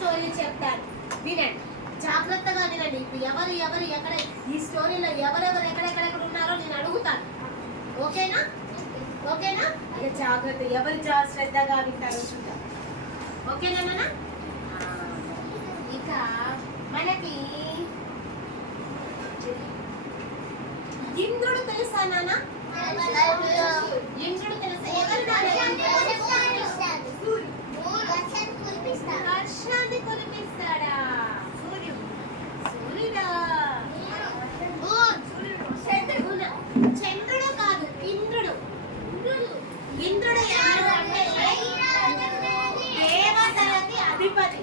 Story చెప్తాను, వినండి, జాగ్రత్తగా వినండి. ఇప్పుడు ఎవరు ఎవరు ఎక్కడ ఈ స్టోరీలో ఎవరెవరు ఎక్కడెక్కడెక్కడ ఉన్నారో నేను అడుగుతాను. ఓకేనా? ఓకేనా? ఇక జాగ్రత్త, ఎవరు శ్రద్ధగా వింటారో చూద్దాం. ఓకేనా నాన్న? ఇక మనకి ఇంద్రుడు తెలుసా నాన్న? ఇంద్రుడు తెలుసా? వర్షాన్ని కురిపిస్తాడా? సూర్యుడా? చంద్రుడు కాదు, ఇంద్రుడు. ఇంద్రుడు ఎవరు అంటే దేవతలకి అధిపతి.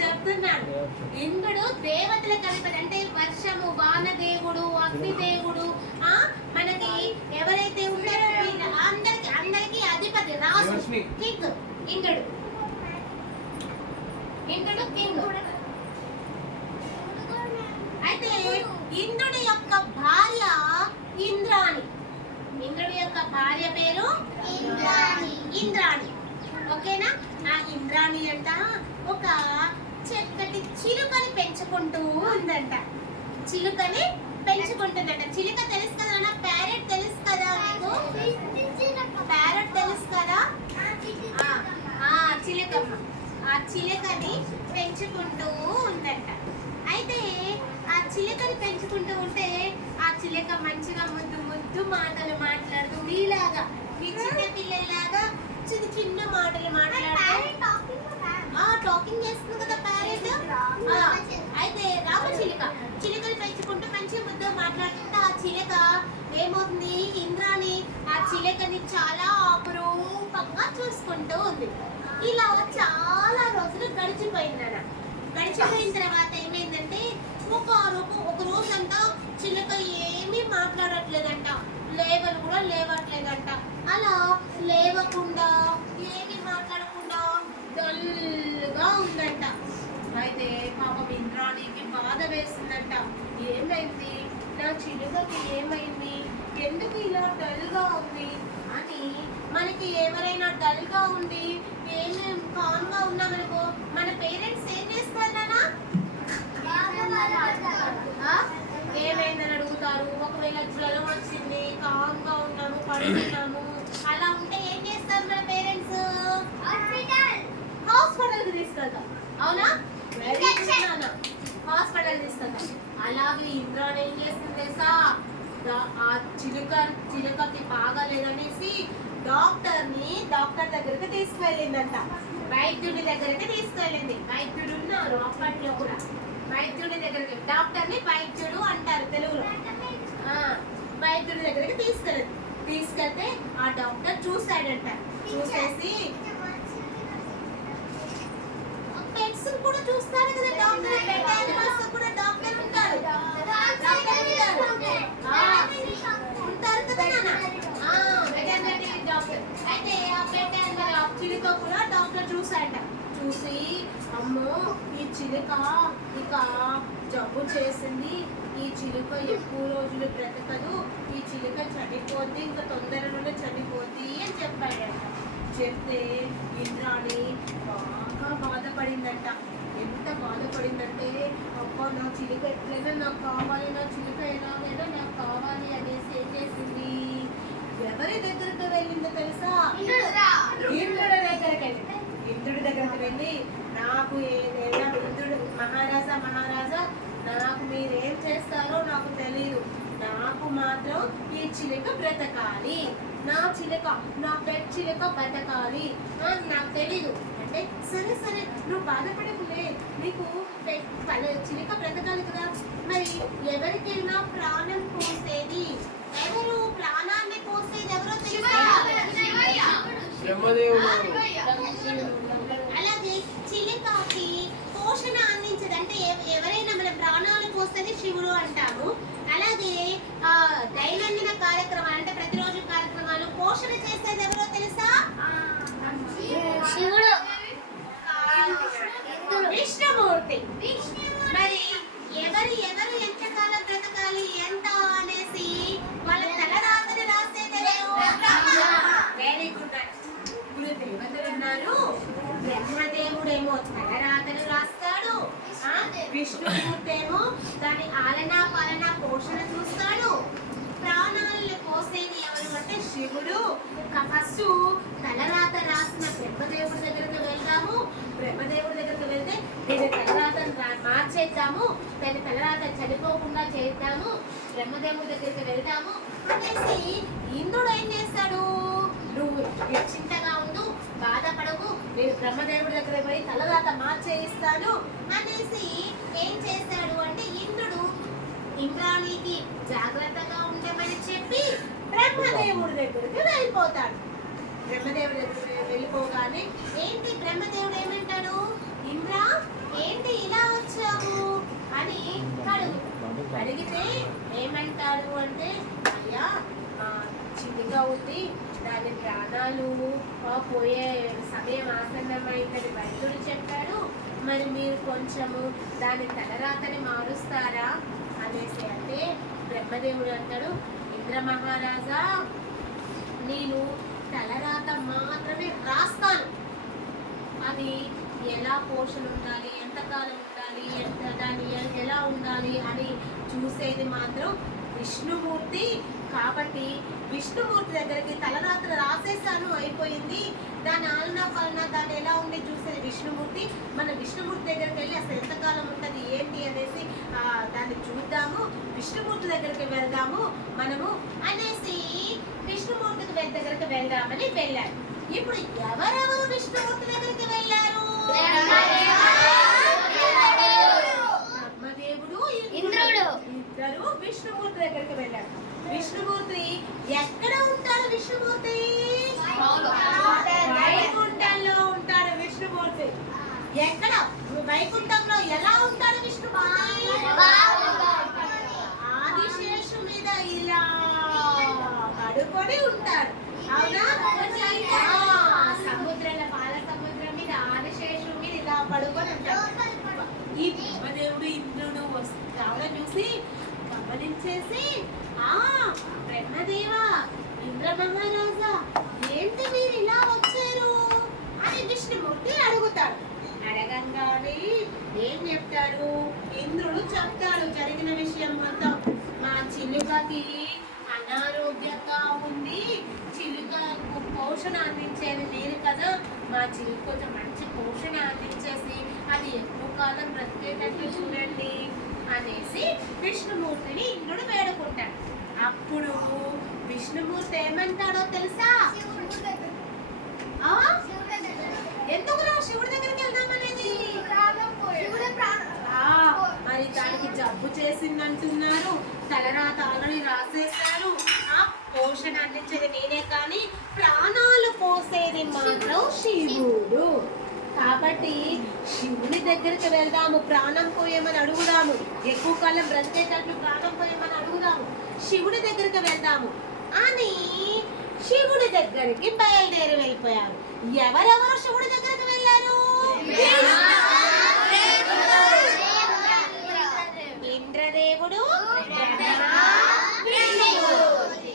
చెప్తున్నాను, ఇంద్రుడు దేవతలకు అధిపతి. అంటే వర్షము, వానదేవుడు, అగ్నిదేవుడు, మనకి ఎవరైతే ఉంటారో అందరికి అధిపతి, రాజు, కింగ్. ఇంద్రుడు కింగ్. అయితే ఇంద్రుడి యొక్క భార్య ఇంద్రాణి. ఇంద్రుడి యొక్క భార్య పేరు ఇంద్రాణి. ఓకేనా? ఆ ఇంద్రాణి అంట ఒక చక్కటి చిలుకని పెంచుకుంటూ ఉందంట. చిలుకని పెంచుకుంటుందంట. చిలుక తెలుసు కదా, ప్యారెట్ తెలుసు కదా మీకు? ప్యారెట్ తెలుసు కదా? చిలుకమ్మ ఆ చిలుకని పెంచుకుంటూ ఉందంట. అయితే ఆ చిలుకని పెంచుకుంటూ ఉంటే ఆ చిలుక మంచిగా ముద్దు మాటలు మాట్లాడుతూ మీలాగా, మీ చిన్న పిల్లలాగా చిన్న మాటలు మాట్లాడుతూ టాకింగ్ చేస్తుంది కదా ప్యారెట్. అయితే రామ చిలుకని పెంచుకుంటూ మంచిగా ముద్దు మాట్లాడుతుంటే ఆ చిలుక ఏమవుతుంది, ఇంద్రాణి ఆ చిలుకని చాలా అపురూపంగా చూసుకుంటూ ఉంది. ఇలా చాలా రోజులు గడిచిపోయిన తర్వాత ఏమైందంటే ఒక రోజంతా చిలుక ఏమీ మాట్లాడట్లేదంట, లేవలు కూడా లేవట్లేదంట. అలా లేవకుండా ఏమీ మాట్లాడకుండా డల్గా ఉందంట. అయితే పాపం ఇంద్రాణికి బాధ వేసిందంట. ఏమైంది, నా చిలుకకి ఏమైంది, ఎందుకు ఇలా డల్గా ఉంది అని. మనకి ఎవరైనా డల్గా ఉండి ఏమేమి కామ్గా ఉన్నామనుకో, మన పేరెంట్స్ ఏం చేస్తారన్నా ఏమైందని అడుగుతారు. ఒకవేళ జ్వరం వచ్చింది, కామ్గా ఉన్నాము, పడుతున్నాము, అలా ఉంటే ఏం చేస్తారు మన పేరెంట్స్? హాస్పిటల్కి తీసుకెళ్తాం. అవునా? హాస్పిటల్ తీసుకెళ్తాం. అలాగే ఇంద్రాణి ఏం చేస్తుంది తెలుసా, ఆ చిలుకకి బాగాలేదనేసి డాక్టర్ దగ్గరికి తీసుకువెళ్ళిందంట. వైద్యుడి దగ్గరికి తీసుకెళ్ళింది. వైద్యుడు ఉన్నారు అప్పట్లో కూడా. వైద్యుడి దగ్గరికి, డాక్టర్ని వైద్యుడు అంటారు తెలుగులో. వైద్యుడి దగ్గరికి తీసుకెళ్తే ఆ డాక్టర్ చూసాడంట. చూసేసి పెట్స్ కూడా చూస్తారు కదా డాక్టర్, పెట్ యానిమల్స్ కూడా డాక్టర్ ఉంటారు కదా వెటర్నరీ డాక్టర్. అయితే ఆ పెట్ యానిమల్ చిలుక కూడా డాక్టర్ చూసాడంట. చూసి అమ్మో ఈ చిలుక ఇక జబ్బు చేసింది, ఈ చిలుక ఎక్కువ రోజులు బ్రతకదు, ఈ చిలుక చనిపోద్ది, ఇంకా తొందరలోనే చనిపోద్ది అని చెప్పాడంట. చెప్తే ఇంద్రాణి బాగా బాధపడిందంట. ఎంత బాధపడిందంటే, అబ్బా నా చిలుక ఎట్లయినా నాకు కావాలి, నా చిలుక ఎలాగైనా నాకు కావాలి అనేసి ఏం చేసింది, ఎవరి దగ్గరికి వెళ్ళిందో తెలుసా? ఇంద్రుడి దగ్గరికి వెళ్ళి, నాకు ఏదైనా ఇంద్రుడు మహారాజా నాకు మీరేం చేస్తారో నాకు తెలియదు, నాకు మాత్రం ఈ చిలుక బ్రతకాలి, నా పెట్ చిలుక బ్రతకాలి నాకు తెలీదు అంటే, సరే నువ్వు బాధపడకులే, నీకు చిలుక బ్రతకాలి కదా, మరి ఎవరికైనా ప్రాణం పోసేది ఎవరు? ప్రాణాన్ని పోసేది ఎవరో తెలుసా? అలాగే చిలుకకి పోషణ అందించదు అంటే ఎవరైనా మన ప్రాణాలు పోసేది శివుడు అంటాము. అలాగే దైనందిన కార్యక్రమాలు అంటే ప్రతిరోజు కార్యక్రమాలు పోషణ చేసేది ఎవరో తెలుసా? శివుడు, విష్ణుమూర్తి. మరి ఎవరు ఎంతకాలం బ్రతకాలి ఎంత అనేసి వాళ్ళ తలరాతని రాసేది వెరీ గుడ్. శివుడు ఫస్ట్ తలరాత రాసిన బ్రహ్మదేవుడి దగ్గరికి వెళ్దాము. బ్రహ్మదేవుడి దగ్గరికి వెళ్తే దీని తలరాతను మార్చేద్దాము, దాని తలరాత చనిపోకుండా చేద్దాము, బ్రహ్మదేవుడి దగ్గరికి వెళ్దాము అనేసి ఇంద్రుడు ఏం చేస్తాడు, నువ్వు చింతగా ఉండు, బాధపడవు, నేను బ్రహ్మదేవుడి దగ్గర పోయి తలరాత మార్చేయిస్తాను అనేసి ఏం చేస్తాడు అంటే ఇంద్రుడు ఇంద్రాణికి జాగ్రత్తగా ఉండమని చెప్పి బ్రహ్మదేవుడి దగ్గరికి వెళ్ళిపోతాడు. బ్రహ్మదేవుడి దగ్గరికి వెళ్ళిపోగానే ఏంటి బ్రహ్మదేవుడు ఏమంటాడు, ఇంద్ర ఏంటి ఇలా వచ్చావు అని అడిగితే ఏమంటాడు అంటే, అయ్యా చిన్నగా ఉంది, దాని ప్రాణాలు పోయే సమయం ఆసన్నమైందని వైద్యుడు చెప్పాడు, మరి మీరు కొంచెము దాని తలరాతని మారుస్తారా అనేసి అంటే బ్రహ్మదేవుడు అంటాడు, ఇంద్ర మహారాజా నేను తలరాత మాత్రమే రాస్తాను, అది ఎలా పోషణ ఉండాలి, ఎంతకాలం ఉండాలి, దాన్ని ఎలా ఉండాలి అని చూసేది మాత్రం విష్ణుమూర్తి. కాబట్టి విష్ణుమూర్తి దగ్గరికి తలరాత్రి రాసేసాను అయిపోయింది, దాని ఆలనా పాలన దాన్ని ఎలా ఉండి చూసేది విష్ణుమూర్తి. మన విష్ణుమూర్తి దగ్గరికి వెళ్ళి అసలు ఎంతకాలం ఉంటుంది ఏంటి అనేసి దాన్ని చూద్దాము, విష్ణుమూర్తి దగ్గరికి వెళ్దాము మనము అనేసి విష్ణుమూర్తి దగ్గరికి వెళ్దామని వెళ్ళారు. ఇప్పుడు ఎవరెవరు విష్ణుమూర్తి దగ్గరికి వెళ్ళారు, బ్రహ్మదేవుడు ఇంద్రుడు ఇద్దరు విష్ణుమూర్తి దగ్గరికి వెళ్ళారు. విష్ణుమూర్తి ఎక్కడ ఉంటాడు, విష్ణుమూర్తి వైకుంఠంలో ఉంటాడు. విష్ణుమూర్తి ఎక్కడ, వైకుంఠంలో ఎలా ఉంటాడు విష్ణుమూర్తి, ఆదిశేషు మీద ఇలా పడుకొని ఉంటాడు. అవునా, సముద్రంలో పాల సముద్రం మీద ఆదిశేషు మీద ఇలా పడుకొని ఉంటాడు. ఈ బ్రహ్మదేవుడు ఇంద్రుడు రావడం చూసి గమనించేసి, బ్రహ్మదేవా ఇంద్ర మహారాజా ఏంటి మీరు ఇలా వచ్చారు అని విష్ణుమూర్తి అడుగుతాడు. అడగంగానే ఏం చెప్తాడు, ఇంద్రుడు చెప్తాడు జరిగిన విషయం మొత్తం. మా చిలుకకి అనారోగ్యంగా ఉంది, చిలుకకు పోషణ అందించేది నేను కదా, మా చిలుక కొంచెం మంచి పోషణ అందించేసి అది ఎక్కువ కాలం బ్రతికేటట్లు చూడండి అనేసి విష్ణుమూర్తిని ఇంద్రుడు వేడుకుంటాడు. అప్పుడు విష్ణుమూర్తి ఏమంటాడో తెలుసా, ఎందుకురా శివుడి దగ్గరికి వెళ్దామనేది, మరి దానికి జబ్బు చేసిందంటున్నారు, తలరాత ఆల్రెడీ రాసేశారు, ఆ పోషణ అందించేది నేనే కానీ ప్రాణాలు పోసేది మాత్రం శివుడు. కాబట్టి శివుని దగ్గరికి వెళ్దాము, ప్రాణం పోయేమని అడుగుదాము, ఎక్కువ కాలం బ్రతికేటట్లు ప్రాణం పోయేమని అడుగుదాము, శివుడి దగ్గరికి వెళ్దాము అని శివుడి దగ్గరికి బయలుదేరి వెళ్ళిపోయారు. ఎవరెవరు శివుడి దగ్గరికి వెళ్ళారు, ఇంద్రదేవుడు,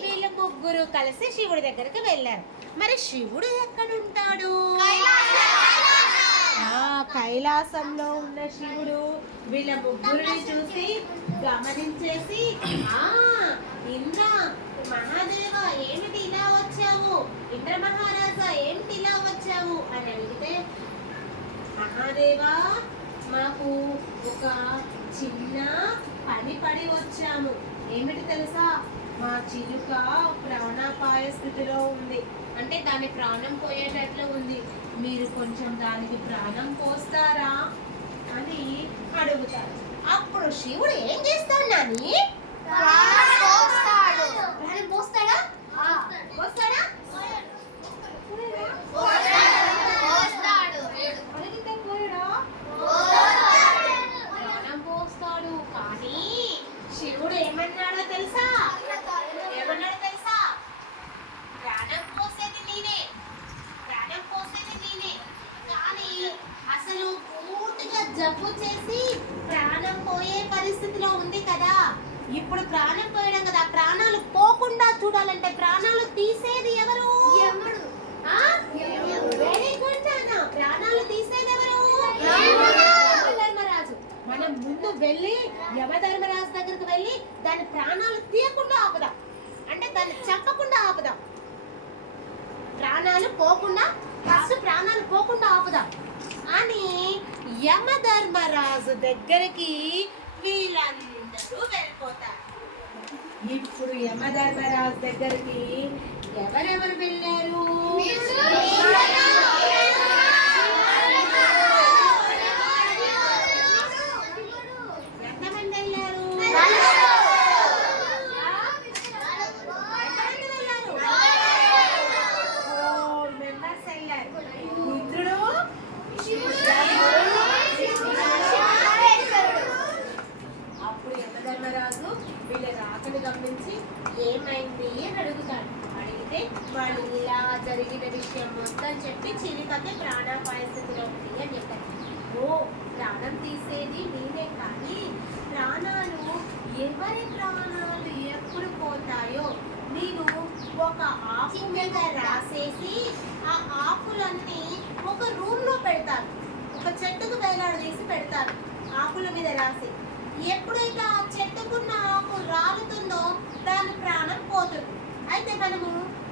వీళ్ళు ముగ్గురు కలిసి శివుడి దగ్గరికి వెళ్ళారు. మరి శివుడు ఎక్కడుంటాడు, కైలాసంలో ఉన్న శివుడు వీళ్ళ ముగ్గురిని చూసి గమనించేసి, ఇంద్ర మహాదేవ ఏమిటి ఇలా వచ్చావు, ఇంద్ర మహారాజా ఏమిటి ఇలా వచ్చావు అని అడిగితే, మహాదేవా మాకు ఒక చిన్న పని పడి వచ్చాము, ఏమిటి తెలుసా, మా చిలుక ప్రాణాపాయ స్థితిలో ఉంది, అంటే దాని ప్రాణం పోయేటట్లు ఉంది, మీరు కొంచెం దానికి ప్రాణం పోస్తారా అని అడుగుతారు. అప్పుడు శివుడు ఏం చేస్తాడు, నాని పోస్తాడా, పోస్తాడా, ప్రాణం పోస్తాడు. కానీ శివుడు ఏమన్నాడో తెలుసా, ఏమన్నాడో తెలుసా, ప్రాణం పోసేది నేనే, ప్రాణం పోసేది నేనే, కానీ అసలు పూర్తిగా జబ్బు చేసి ప్రాణం పోయే పరిస్థితిలో ఉంది కదా, ఇప్పుడు ప్రాణం పోయడం కదా, ప్రాణాలు పోకుండా చూడాలంటే ప్రాణాలు తీసేది ఎవరు, వెరీ గుడ్ నాన్న, ప్రాణాలు తీసేది ఎవరు, యమధర్మరాజు. మనం ముందు వెళ్ళి యమధర్మరాజు దగ్గరికి వెళ్ళి దాని ప్రాణాలు తీయకుండా ఆపుదాం, అంటే దాన్ని చంపకుండా ఆపుదాం. ప్రాణాలు పోకుండా ఆపుదాం అని యమధర్మరాజు దగ్గరికి వీళ్ళందరూ వెళ్ళిపోతారు. ఇప్పుడు యమధర్మరాజు దగ్గరికి ఎవరెవరు వెళ్ళారు? ఎంతమంది వెళ్ళారు? 4 మెంబర్స్ వెళ్ళారు. ఇంద్రుడు, అప్పుడు యమధర్మరాజు వీళ్ళ రాకను గమనించి ఏమైంది అని అడుగుతాడు. అడిగితే వాళ్ళు ఇలా జరిగిన విషయం మొత్తం చెప్పి చిలికకి ప్రాణాపాయ స్థితిలో ఉంది అని చెప్పారు. ఓ, ప్రాణం తీసేది నేనే, కానీ ఎవరి ప్రాణాలు ఎప్పుడు పోతాయో నేను ఒక ఆకు మీద రాసేసి ఆ ఆకులన్నీ ఒక రూమ్ లో పెడతాను. ఒక చెట్టుకు వేలాడదీసి పెడతాను ఆకుల మీద రాసి. ఎప్పుడైతే ఆ చెట్టుకున్న ఆకు రాలుతుందో దాని ప్రాణం పోతుంది. అయితే మనము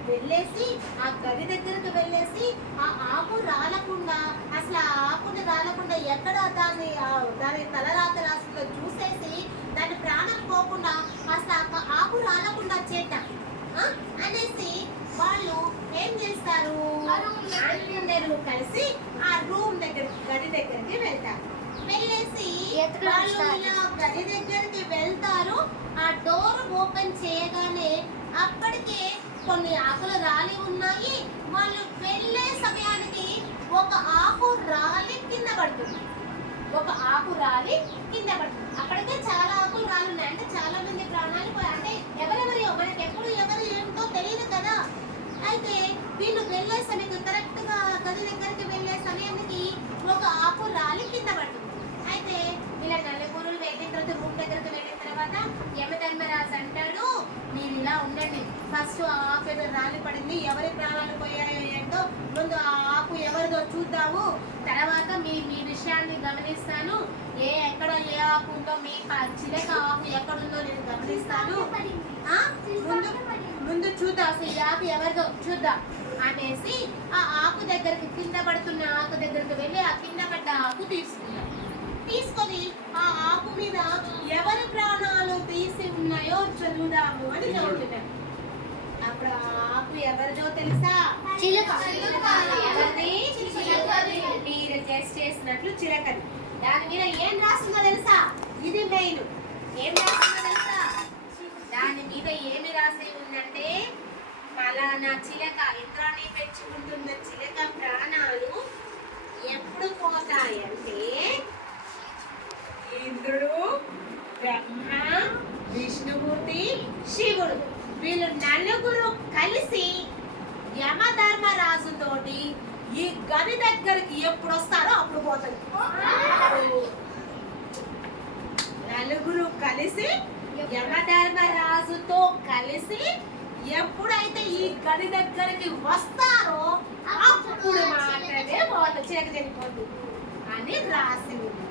వెళ్ళేసి ఆ గది దగ్గరకు వెళ్ళేసి ఆ ఆకు రాలకుండా, అసలు ఆ ఆకుని రాలకుండా ఎక్కడ దాని తలరాత రాస్తుందో చూసేసి దాని ప్రాణం పోకుండా అసలు ఆకు రాలకుండా చేద్దాం అనేసి వాళ్ళు ఏం చేస్తారు? అందరూ కలిసి ఆ రూమ్ దగ్గరికి, గది దగ్గరికి వెళ్తారు. వెళ్ళేసి వాళ్ళు ఇలా గది దగ్గరికి వెళ్తారు. ఆ డోర్ ఓపెన్ చేయగానే అప్పటికే కొన్ని ఆకులు రాలి ఉన్నాయి. వాళ్ళు వెళ్ళే సమయానికి ఒక ఆకు రాలి కింద పడుతుంది. అప్పటికే చాలా ఆకులు రాలున్నాయి. అంటే చాలా మంది ప్రాణాలు పోయాయి. అంటే ఎవరెవరియో మనకి ఎప్పుడు ఎవరు ఏంటో తెలియదు కదా. అయితే వీళ్ళు వెళ్ళే సమయం కరెక్ట్ గా గది దగ్గరికి వెళ్ళే సమయానికి ఒక ఆకు రాలి కింద పడుతుంది. అయితే ఇలా నలుగురు వెళ్ళిన తర్వాత రూమ్ దగ్గరికి వెళ్ళిన తర్వాత యమధర్మరాజు అంటాడు, మీరు ఇలా ఉండండి, ఫస్ట్ ఆ ఆకు ఏదో రాలి పడింది, ఎవరి ప్రాణాలు పోయాయో ఏంటో ముందు ఆ ఆకు ఎవరిదో చూద్దాము, తర్వాత మీ విషయాన్ని గమనిస్తాను. ఎక్కడ ఏ ఆకు ఉందో, మీ చిలక ఆకు ఎక్కడుందో నేను గమనిస్తాను. ముందు చూద్దాం, అసలు ఈ ఆకు ఎవరిదో చూద్దాం అనేసి ఆ ఆకు దగ్గరికి, కింద పడుతున్న ఆకు దగ్గరికి వెళ్ళి ఆ కింద పడ్డ ఆకు తీసుకొని ఆ ఆకు మీద ఎవరి ప్రాణాలు తీసి ఉన్నాయో చదువుదాము అని చదువుతున్నాడు. అప్పుడు ఆ ఆకు ఎవరిదో తెలుసా? మీరు టెస్ట్ చేసినట్లు చిలకది. దాని మీద ఏం రాస్తుందో తెలుసా? ఇది మెయిన్. ఏం రాస్తుందో తెలుసా? దాని మీద ఏమి రాసి ఉందంటే, పలానా చిలక, ఇంద్రాన్ని పెంచుకుంటున్న చిలక ప్రాణాలు ఎప్పుడు పోతాయంటే, ఇంద్రుడు, బ్రహ్మ, విష్ణుమూర్తి, శివుడు వీళ్ళు నలుగురు కలిసి యమధర్మరాజుతోటి ఈ గది దగ్గరికి ఎప్పుడు వస్తారో అప్పుడు పోతుంది. నలుగురు కలిసి యమధర్మరాజుతో కలిసి ఎప్పుడైతే ఈ గది దగ్గరికి వస్తారో అప్పుడు మాత్రమే పోతుంది, చిలక చనిపోతుంది అని రాసి ఉంది.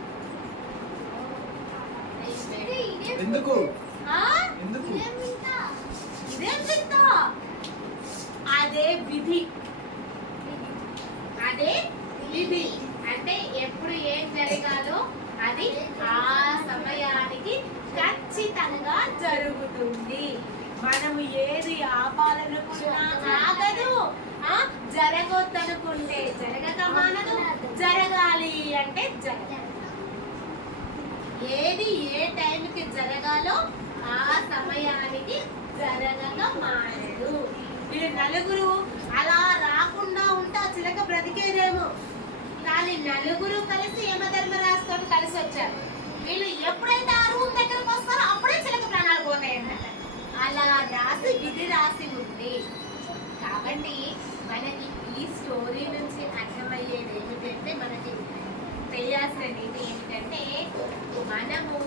ఎందుకు? అదే విధి. అంటే ఎప్పుడు ఏం జరగాలో అది ఆ సమయానికి ఖచ్చితంగా జరుగుతుంది. మనము ఏది ఆపాలనుకున్నా ఆగదు, జరగొద్దనుకుంటే జరగక మానదు, జరగాలి అంటే జరగాలి. ఏది ఏ టైంకి జరగాలో ఆ సమయానికి జరగక మానదు. వీళ్ళు నలుగురు అలా రాకుండా ఉంటే చిలక బ్రతికేదేమో, కానీ నలుగురు కలిసి యమధర్మరాజుతో కలిసి వచ్చారు. వీళ్ళు ఎప్పుడైతే ఆ రూమ్ దగ్గరకు వస్తారో అప్పుడే చిలక ప్రాణాలు పోతాయన్నమాట. అలా విధి రాసి ఉంది. కాబట్టి మనకి ఈ స్టోరీ నుంచి అర్థమయ్యేది ఏమిటంటే, మనకి తెలియాల్సిన నీతి ఏమిటంటే, మనము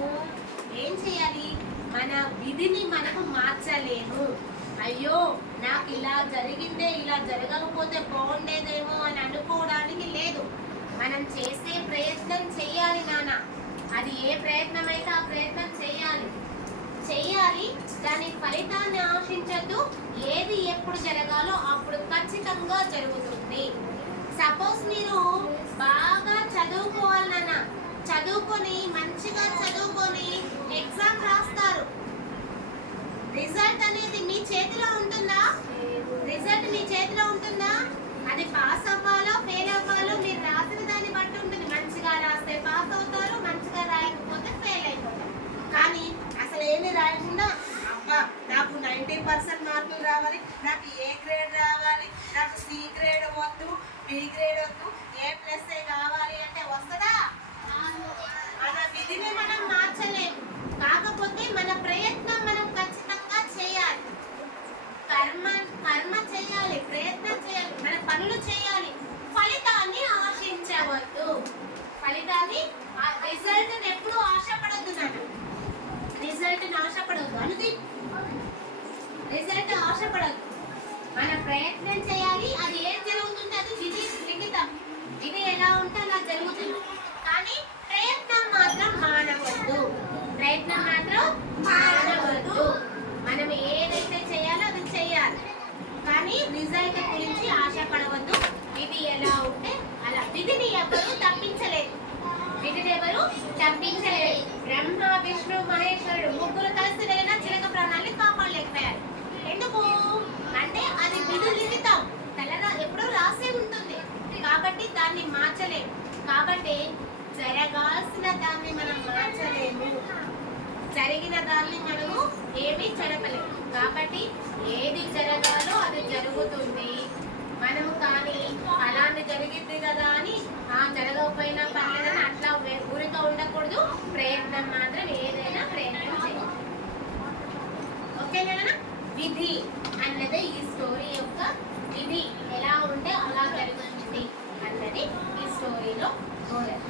ఏం చేయాలి? మన విధిని మనము మార్చలేము. అయ్యో నాకు ఇలా జరిగిందే, ఇలా జరగకపోతే బాగుండేదేమో అని అనుకోవడానికి లేదు. మనం చేసే ప్రయత్నం చేయాలి నాన్న. అది ఏ ప్రయత్నం అయితే ఆ ప్రయత్నం చేయాలి. దాని ఫలితాన్ని ఆశించద్దు. ఏది ఎప్పుడు జరగాలో అప్పుడు ఖచ్చితంగా గా జరుగుతుంది. సపోజ్ మీరు బాగా చదువుకోవాలన్న చదువుకొని మంచిగా చదువుకొని ఎగ్జామ్ రాస్తారు. రిజల్ట్ అనేది మీ చేతిలో ఉంటుందా? రిజల్ట్ మీ చేతిలో ఉంటుందా? అది పాస్ అవ్వాలో ఫెయిల్ అవ్వాలో మీరు రాసిన దాన్ని బట్టి ఉంటుంది. మంచిగా రాస్తే పాస్ అవుతారు, మంచిగా రాయకపోతే ఫెయిల్ అయిపోతారు. కానీ అసలు ఏమీ రాయకుండా అబ్బా నాకు 90% మార్కులు రావాలి, నాకు ఏ గ్రేడ్ రావాలి, నాకు సి గ్రేడ్ వద్దు, బి గ్రేడ్ వద్దు, A+ కావాలి అంటే వస్తుందా? మన విధిని మనం మార్చలేము. కాకపోతే మన ప్రయత్నం మనం ఖచ్చితంగా చేయాలి. కర్మ చేయాలి, ప్రయత్నం చేయాలి, మన పనులు చేయాలి. ఫలితాన్ని ఆశించవద్దు. ఫలితాన్ని రిజల్ట్ ఎప్పుడు ఆశపడద్దు. నాన్న రిజల్ట్ ఆశపడద్దు అనేది రిజల్ట్ ఆశపడద్దు. మన ప్రయత్నం చేయాలి. అది ఏం జరుగుతుంది అది విధి లిఖితం. ఇది ఎలా ఉంటే అలా జరుగుతుంది. కానీ ప్రయత్నం మాత్రం మానవద్దు. ప్రయత్నం మాత్రం మానవద్దు. మనం ఏదైతే చేయాలో అది చేయాలి. కానీ రిజల్ట్ గురించి ఆశపడవద్దు. విధి ఎలా ఉంటే అలా. విధిని ఎవరు తప్పించలేదు. విధిని ఎవరు తప్పించలేదు. బ్రహ్మ విష్ణు మహేశ్వరుడు ముగ్గురు కలిసి వెళ్ళిన చిలక ప్రాణాన్ని కాపాడలేకపోయారు. ఎందుకు అంటే అది విధి లిఖితం. ఎప్పుడూ రాసే ఉంటుంది కాబట్టి దాన్ని మార్చలేము. కాబట్టి జరగాల్సిన దాన్ని మనం మార్చలేము, జరిగిన దాన్ని మనము ఏమీ చెడపలేము. కాబట్టి ఏది జరగాలో అది జరుగుతుంది. మనము కానీ అలాంటి జరిగింది కదా అని జరగకపోయినా పర్లేదని అట్లా ఊరిక ఉండకూడదు. ప్రయత్నం మాత్రం ఏదైనా ప్రయత్నం చేయాలి. ఓకేనా? విధి అన్నది ఈ స్టోరీ యొక్క విధి ఎలా ఉంటే అలా జరుగుతుంది అన్నది ఈ స్టోరీలో మోరల్.